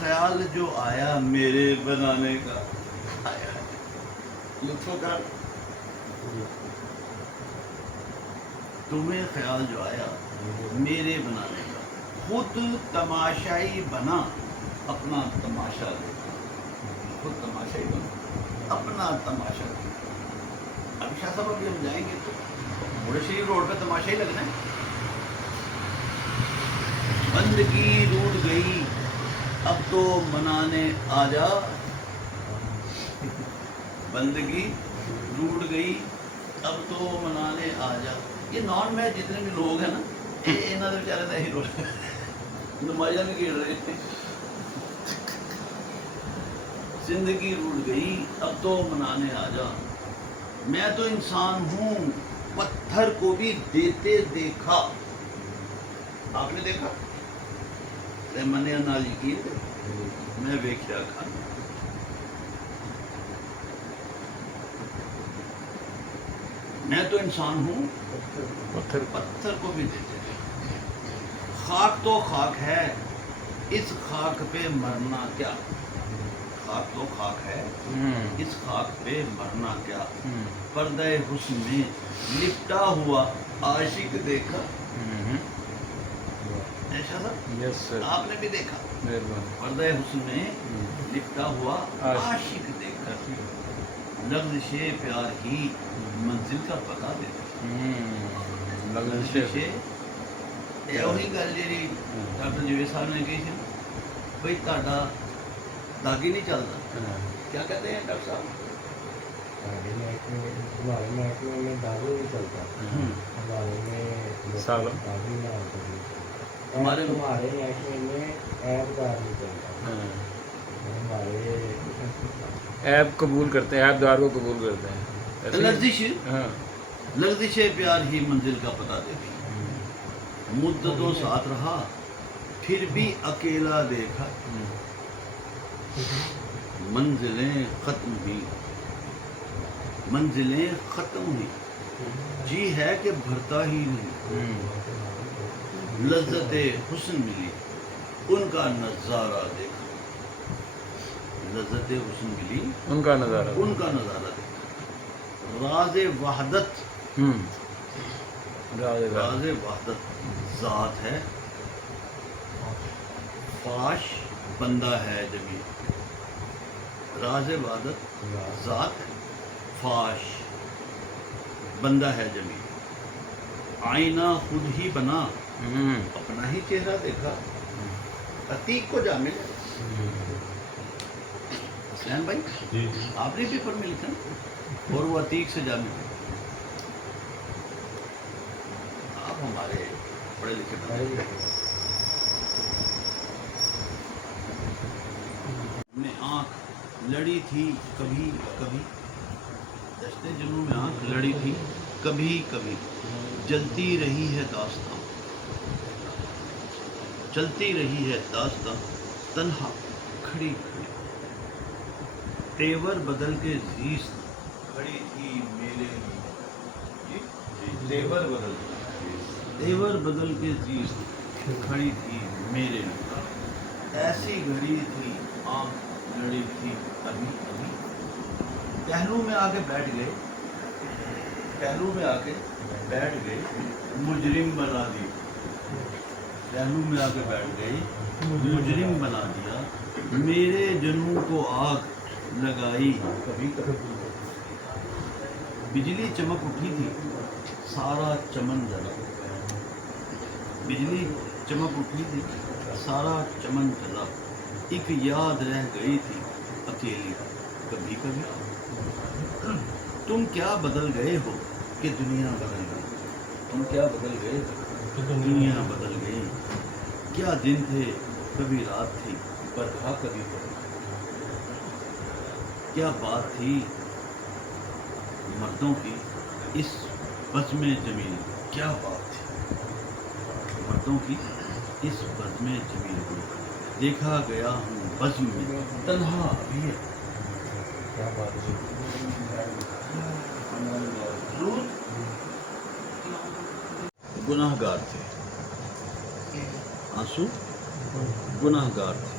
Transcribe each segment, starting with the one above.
خیال جو آیا میرے بنانے کا آیا ہے. لطف کر تمہیں خیال جو آیا میرے بنانے کا، خود تماشائی بنا اپنا تماشا دیکھا. خود تماشائی بنا اپنا تماشا دیکھا. اب شاہ صاحب ابھی ہم جائیں گے تو بڑے شریف روڈ پہ تماشا ہی لگنا ہے. بندگی روٹ گئی اب تو منانے آ جا. بندگی روٹ گئی اب تو منانے آ جا. یہ نان میں جتنے بھی لوگ ہیں نا یہاں کے بچارے نہیں رو نمازیاں بھی کھیل رہے ہیں. زندگی روٹ گئی اب تو منانے آ جا. میں تو انسان ہوں پتھر کو بھی دیتے دیکھا. آپ نے دیکھا منیا نال یقین میں ویکھیا کھانا. میں تو انسان ہوں پتھر کو بھی دیتے دیکھا. خاک تو خاک ہے اس خاک پہ مرنا کیا. خاک تو خاک ہے اس خاک پہ مرنا کیا. پردہ حسن میں لپٹا ہوا عاشق دیکھا. آپ نے بھی دیکھا پردہ حسن میں لپٹا ہوا عاشق دیکھا. لفظ پیار ہی منزل کا پتہ دیتا. لفظ یہ وہی گل جی ڈاکٹر جوید صاحب نے کہی تھی بھائی تہاڈا داغی نہیں چلتا. کیا کہتے ہیں ڈاکٹر صاحب؟ ہمارے محکمے میں داغی نہیں چلتا. ہمارے میں ہمارے محکمے میں ایپ دار نہیں چلتا. ہمارے ایپ قبول کرتے ہیں، ایپ دار کو قبول کرتے ہیں. لفظ لفظ پیار ہی منزل کا پتہ دیتی. مدتوں ساتھ رہا پھر بھی اکیلا دیکھا. منزلیں ختم ہوئی منزلیں ختم ہوئی جی ہے کہ بھرتا ہی نہیں. لذت حسن ملی ان کا نظارہ دیکھا. لذت حسن ملی ان کا نظارہ دیکھا. راز وحدت راز وحدت ذات ہے فاش بندہ ہے جمیل. راز وحدت ذات ہے فاش بندہ ہے جمیل. آئینہ خود ہی بنا اپنا ہی چہرہ دیکھا. عتیق کو جامل حسین بھائی آپ نے پیپر میں لکھا اور وہ عتیق سے جامل. آپ ہمارے پڑھے لکھے بندے میں آنکھ لڑی تھی کبھی کبھی. دشتے جنوں میں آنکھ لڑی تھی کبھی کبھی. جلتی رہی ہے داستاں چلتی رہی ہے داستاں تنہا کھڑی کھڑی. تیور بدل کے زیست کھڑی تھی میرے لیے. تیور بدل کے زیست کھڑی تھی میرے لیے. ایسی گھڑی تھی آنکھ لڑی تھی ابھی ابھی. پہلو میں آ کے بیٹھ گئے پہلو میں آ کے بیٹھ گئے مجرم بنا دی. پہلو میں آ کے بیٹھ گئے مجرم بنا دیا. میرے جنوں کو آگ لگائی کبھی کبھی. بجلی چمک اٹھی تھی سارا چمن جلا. بجلی چمک اٹھی تھی سارا چمن جلا. ایک یاد رہ گئی تھی اکیلی کبھی کبھی. تم کیا بدل گئے ہو کہ دنیا بدل گئی. تم کیا بدل گئے ہو کہ دنیا بدل گئی. کیا دن تھے کبھی رات تھی برکھا کبھی پڑی. کیا بات تھی مردوں کی اس بزم جمیل. کیا بات تھی مردوں کی اس بزم جمیل کو. دیکھا گیا ہوں بزم میں تنہا ابھی ہے. کیا بات ہے. گناہ گار تھے آنسو گناہ گار تھے.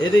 ਇਹਦੇ